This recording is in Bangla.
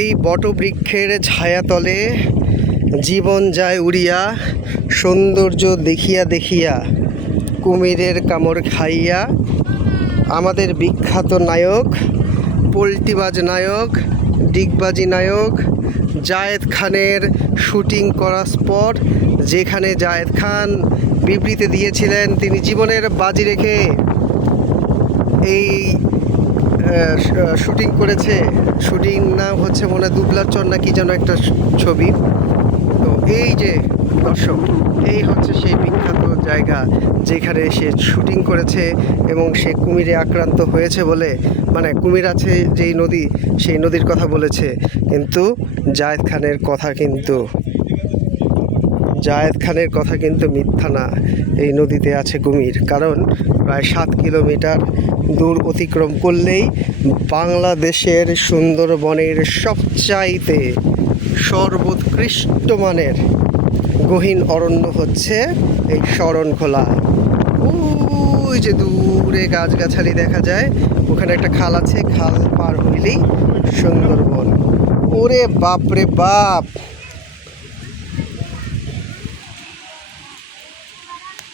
এই বটবৃক্ষের ছায়াতলে জীবন যায় উড়িয়া, সৌন্দর্য দেখিয়া দেখিয়া কুমিরের কামড় খাইয়া। আমাদের বিখ্যাত নায়ক, পোল্টিবাজ নায়ক, ডিগবাজি নায়ক জায়েদ খানের শুটিং করা স্পট, যেখানে জায়েদ খান বিবৃতি দিয়েছিলেন তিনি জীবনের বাজি রেখে এই শুটিং করেছে। শুটিং নাম হচ্ছে মনে হয় দুবলার চর না কি যেন একটা ছবি। তো এই যে দর্শক, এই হচ্ছে সেই বিখ্যাত জায়গা যেখানে সে শুটিং করেছে এবং সে কুমিরে আক্রান্ত হয়েছে বলে, মানে কুমির আছে যেই নদী, সেই নদীর কথা বলেছে। কিন্তু জায়েদ খানের কথা কিন্তু মিথ্যা না। এই নদীতে আছে কুমির, কারণ প্রায় 7 কিলোমিটার দূর অতিক্রম করলেই বাংলাদেশের সুন্দরবনের সবচাইতে সর্বোৎকৃষ্ট মানের গহীন অরণ্য হচ্ছে এই শরণখোলা। ওই যে দূরে গাছগাছালি দেখা যায়, ওখানে একটা খাল আছে, খাল পার হইলেই সুন্দরবন। ওরে বাপ রে বাপ!